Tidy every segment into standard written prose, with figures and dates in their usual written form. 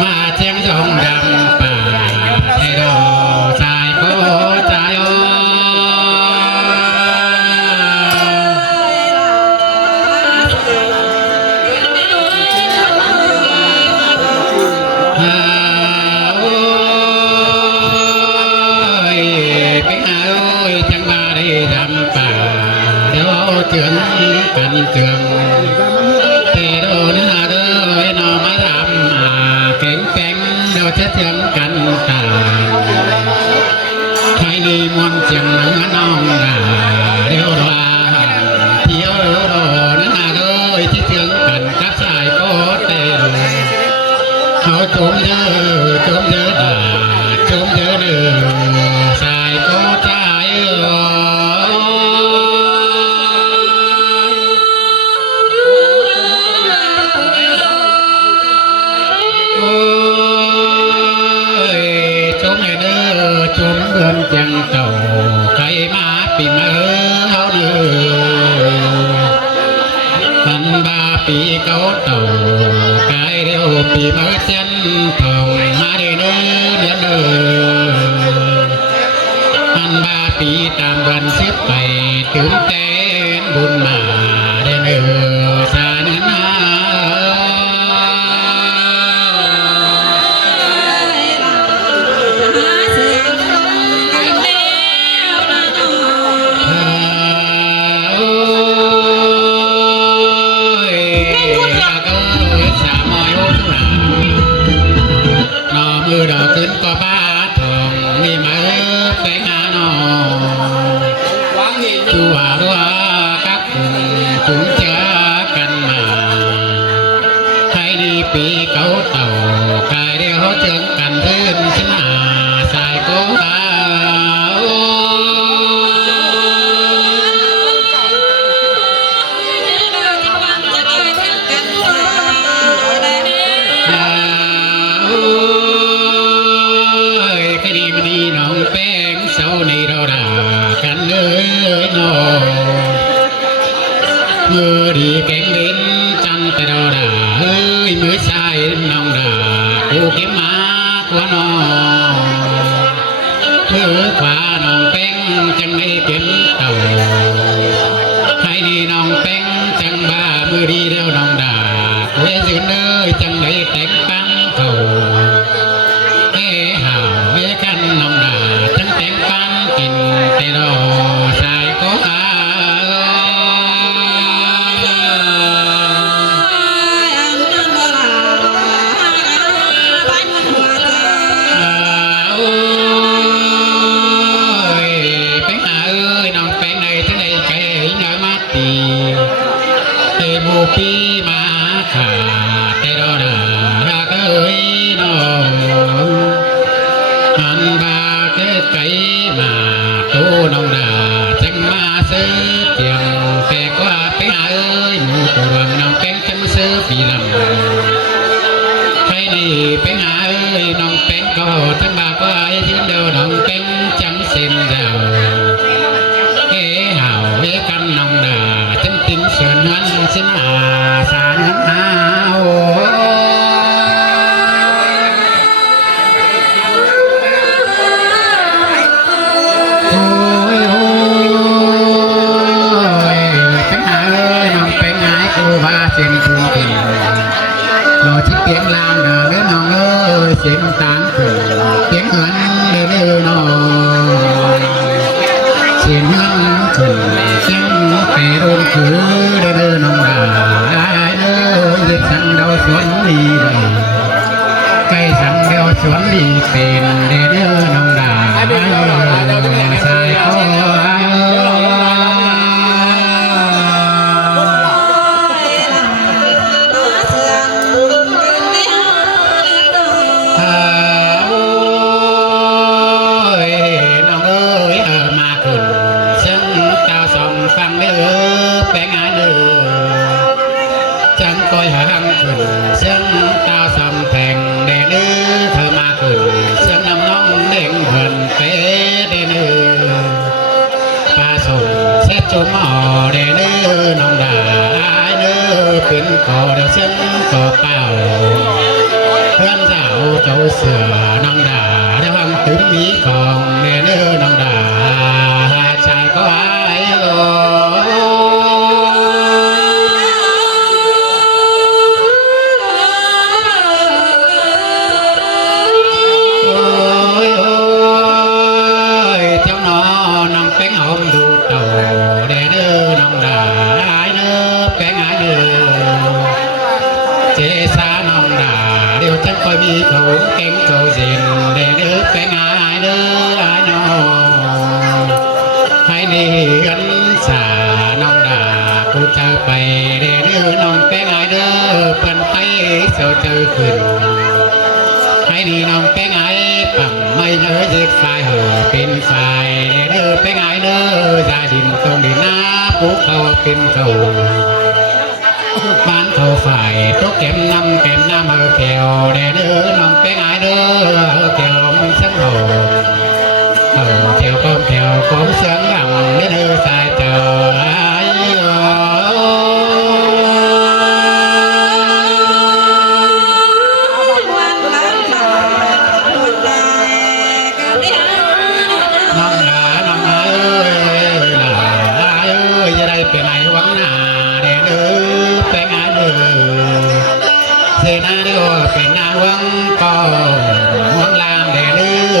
มาเชียงสองดำป่าไทยดอชายโคชายโอเจืองกันเจืองเตโดนะเด้อนอมาทำเก่งแก่งเดี๋ยวจะเจืองกันตาใครดีมวนเจียงเหนือน้องนาเดี๋ยวรอเที่ยวรอนะเด้อที่เจืองกันกับชายก็เตโดเขาจมเยอะจมเยอะด่าจมเยอะเด้อชายก็ใจจุ่มเงินจังเก่าใครมาปีมาเฮาเนื้อตันบาปีเก่าเต่ากายเดียวปีมาเส้นทองมาได้เนื้อเดือนเนื้อตันบาปีตามวันเสียไปถึงเต้นบุญมาได้เนื้อสาเนื้อดอกขึ้นก็บ้าทองนี่มาไปหาหนอชัวรัวกักจุงเจอกันมาใครดีปีเก่าเต่ากายเดียวเจอกันเพื่อนชนะสายก็หาน้องแป้งเสาในเราด่ากันเลยน้องมือดีแกงเล่นจันแต่เราด่าเฮ้ยมือชายน้องด่ากูเก็บมาตัวน้องมือขวาน้องแป้งจังไม่เก็บเต่าให้ดีน้องแป้งจังบ้ามือดีแล้วน้องด่าเว้ยสิเนยจังไม่แต่งปังเขาห่าวเวกันน้องด่าจังแต่งปันกินแต่รอสายก็อาไปหาน้องแป้งในที่ไหนแก่เงามาตีเตมูปีมาขาแต่รอด่ารักน้องอันบาเกิดไก่มาตูน้องดาจังมาซื้อเตียงแต่กว่าไปหาหมูตัวน้องแป้งจังซื้อปีลำใครนี่ไปหาน้องแป้งก็ทั้งบาก็ไอ้ที่เดียวน้องแป้งจังเส้นเดียวห่าวเวกันน้องดาจังติ้งเสือนวันเส้นอาสารหาเสียงทุ่งเป็นรอที่เตียงลางเดินน้องเอ้ยเสียงตานถึงเตียงหันเดินน้องเสียงหันถึงเสียงแต่โดนคือเดินน้องด่าเอ้ยยึดสั่งเดาสวนดีเลยใกล้สั่งเดาสวนดีเป็นเดินน้องด่าสายคอคอยห่างขึ้นเสียงตาสำแพงเดนื้อเธอมาขึ้นเสียงน้ำน้องเด้งเหินเป๊ะเดนื้อปลาส่งเซ็ตจมหม้อเดนื้อน้องด่าเนื้อเป็นก่อเดียวเสียงก่อป่า coi mi khẩu cánh cầu diện để nước cái ngài đưa ai nó hai đi gắn xả nông đà cụ chờ bày để đưa nông cái ngài đưa phần tay sợ chờ khuyên hai đi nông cái ngài bằng mây nhớ dệt phai hở bên phai để đưa cái ngài đưa gia đình công điện na phú khâu bên cầu bán thầu phải tốt kém năm ở kèo để đưa nông cái ngái đưa kèo mình sẵn hồ kèo con sướng lòng để đưa sai chờ ai nông ơi giờ đây bên này vắng nà để đưa cái ngái đưa thế na đưa bên na vắng còn vắng làm để đưa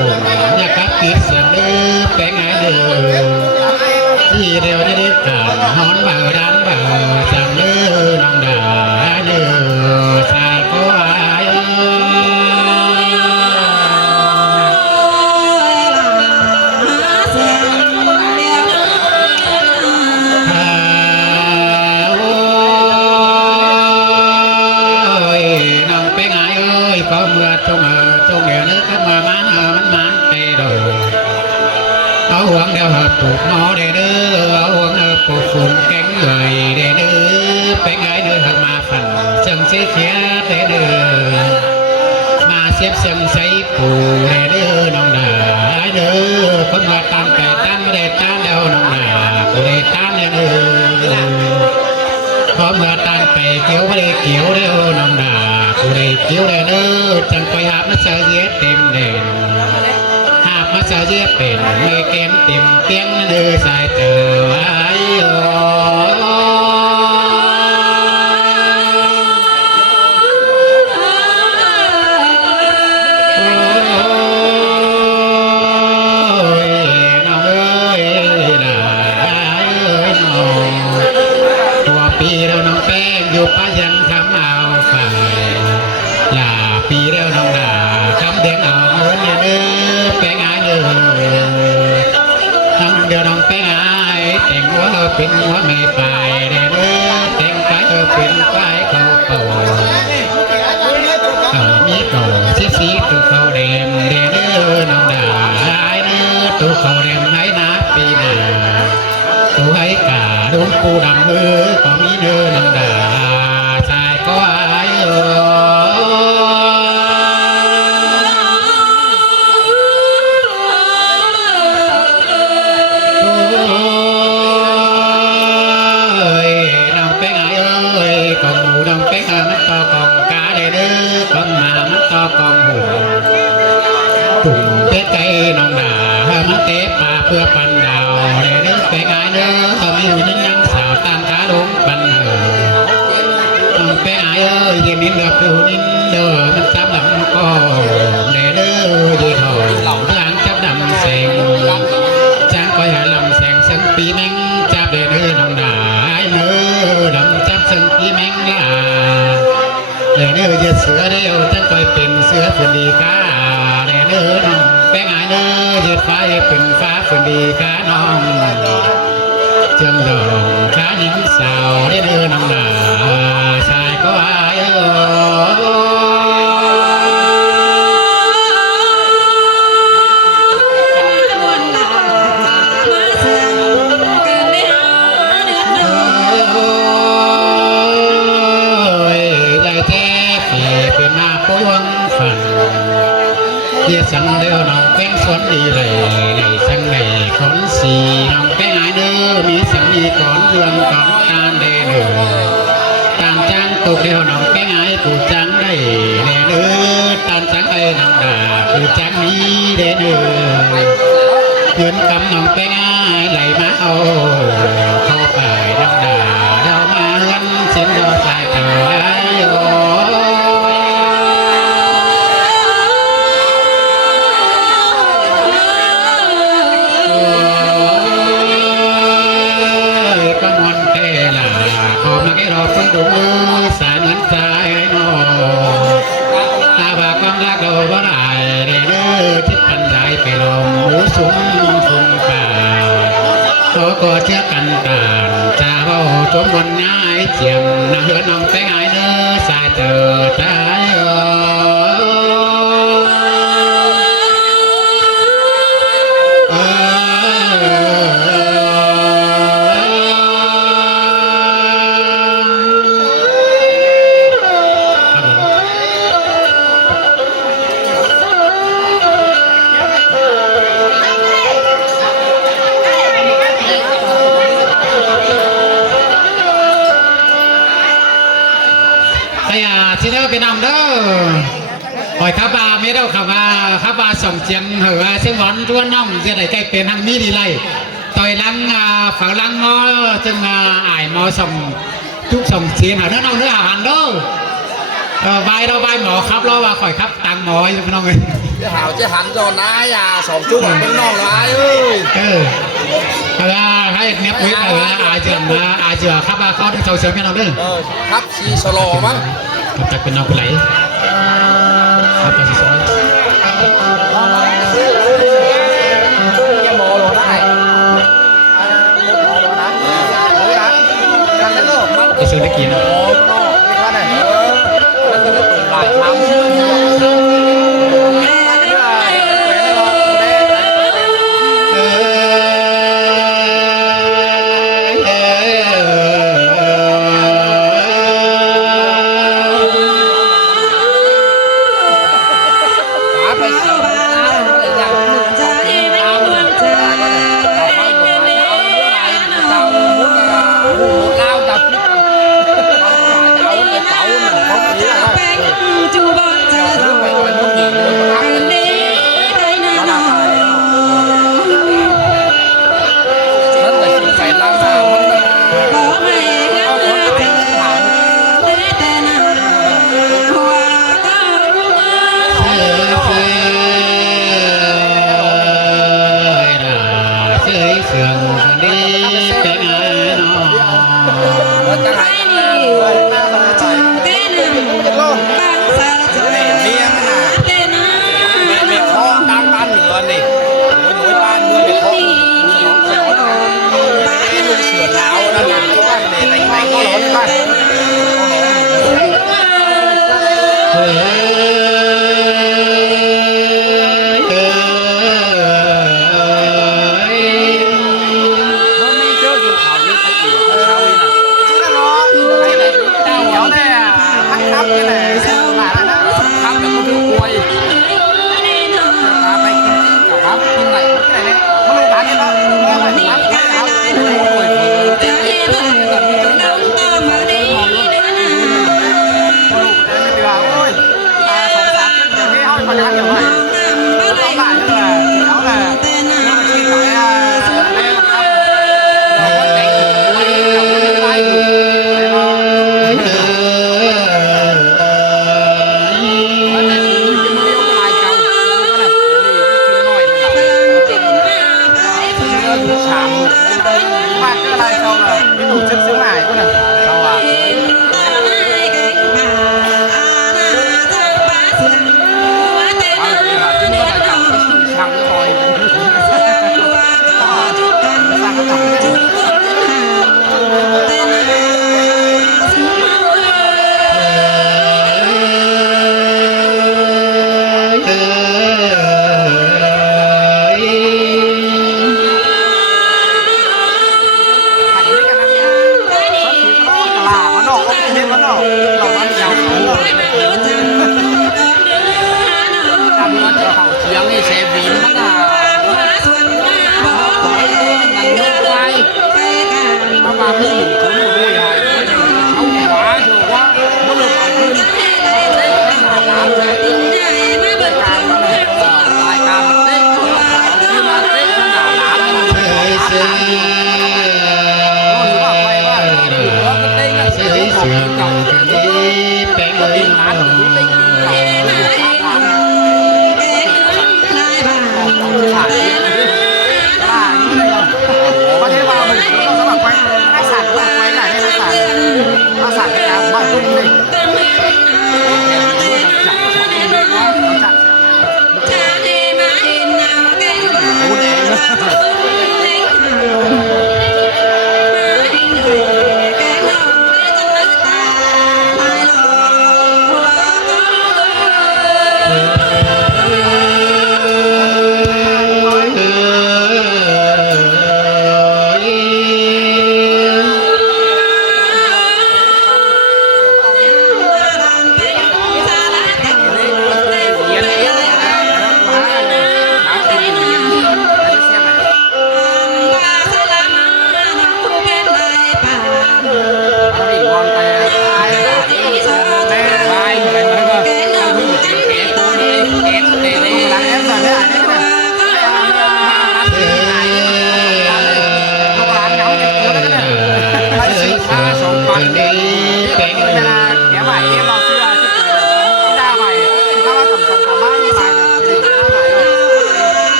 buồn nhà các kiếp sân đưa cái ngái đưa chỉ đều đi cả hón bờ đan bờ chẳng đưa nông đà đưa sai có ai có mưa trong nghèo nước có mưa mán cây đồ áo quần đeo hợp phục nó để đưa áo quần hợp phục phun cánh người để đưa bên gái đưa hợp mà phần chân xế khía để đưa mà xếp chân xây phù để đưa nông đà đưa con mưa tan cày tan để tan đeo nông đà của để tan để đưa có mưa tan cày kéo để kéo đeo nông đà cô đây chiếu đây nữa chẳng phải hạp nó sợ giết tìm đèn hạp nó sợ giết bền mê kén tìm tiếng nó đưa dài chờ aiปีเดียวน้องดาคำเดียงเอาเงินเนี่ยเด้อแป้งอายเด้อทั้งเดียวน้องแป้งอายแต่งหัวเป็นหัวไม่ไปเด้อแต่งไปเป็นไปเขามีเก่าสีตัวเขาแดงเด้อน้องดาอายเด้อตัวเขาแดงให้นับปีหน้าตัวให้กาดุงปูดำก็มีเด้อน้องดาชายก็อายน้องดามันเตะปลาเพื่อปันดาวเด้อไปงายเด้อเขาไม่อยู่นิ่งยังสาวตามขาลงปันน้องไปงายเย็นนิดเดือบอยู่นิดเด้อมันซ้ำดำก็เด้อยืดหอยหลังจับดำแสงจ้างก็อย่าลำแสงสังปีแมงจับเด้อน้องดาไอ้เนื้อดำจับสังปีแมงลาเด้อยืดเสือเดียวจังคอยเป็นเสือคนดีก้าเด้อน้องแป้งอายเด้อยืดฟ้าเป็นฟ้าเป็นดีขาน้องเจิมดองขาหญิงสาวได้เด้อน้องดาชายก็อายเป็นมาปุ้ยวังฝันเยี่ยสังเดียวน้องแป้งสวนดีเลยในสังในขนสีน้องแป้งอายเด้อมีสังมีก่อนเรื่องก่อนการเด้อตามจ้างตกเดียวน้องแป้งอายกูจ้างได้เด้อตามจ้างไอ้น้องดากูจ้างนี้เด้อเพื่อนกำน้องแป้งอายไหลมาเอาเข้าไปน้องดาเดามาเงินเส้นดอสายเธอดูสายเหมือนสายนอ ก็เชื่อกันตานชาเบาสมวันง่ายเจียมนาเหือน้องแต่งไอ้เนื้อสายเจอตายที่เด้อพี่น้องเด้อหอยข้าบาไม่ได้ข้าบาข้าบาส่งเจียงเหอะเสียงหวานตัวน้องจะได้ใจเป็นทางมีดีไรต่อยลังฝาลังมอจึงอ่ายมอส่งทุกส่งเสียงหาเนื้อน้องเนื้อหันเด้อใบเราใบหมอครับเราว่าข่อยครับตังหมออยู่พี่น้องเลยจะหันจอนน้ายาสองจุ๊บเป็นน้องร้ายเอ้ยให้เนี้ยวิทย์อาเจือนอาเจือครับเขาที่โซเชียลพี่น้องเด้อครับชีสโลมั้งจากเป็นน้องไหลครับเป็นซอยหมอได้ไอซื้อได้กินนะหลายครั้ง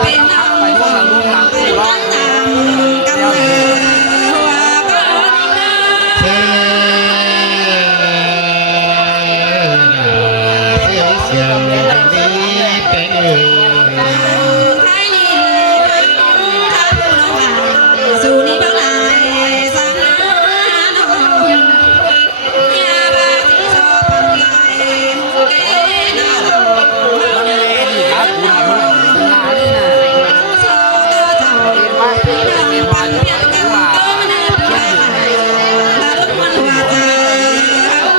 เป็นน้องคนเป็นจังจังกำเนิดหัวก็ เธอเสียงดีเป็น ใครนี่ข้าผู้น้องสู่นี่บ้างลายสังน้องยาบาที่ชอบปังลายเกน่าหลง ครับคุณงานนี่นะ โซเตอร์เท่าพี่น้องปันเพียงกันก็ไม่ได้พี่ได้ตาลุกมันว่าเธอ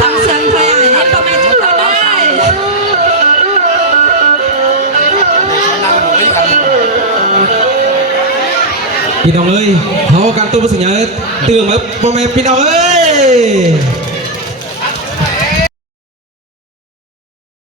สั่งเสียงใครอ่ะก็ไม่ชุดเอาได้ นั่งหนุ่ยกัน พี่น้องเอ้ยเขาการตัวภาษาเตือนมาพ่อแม่พี่น้องเอ้ย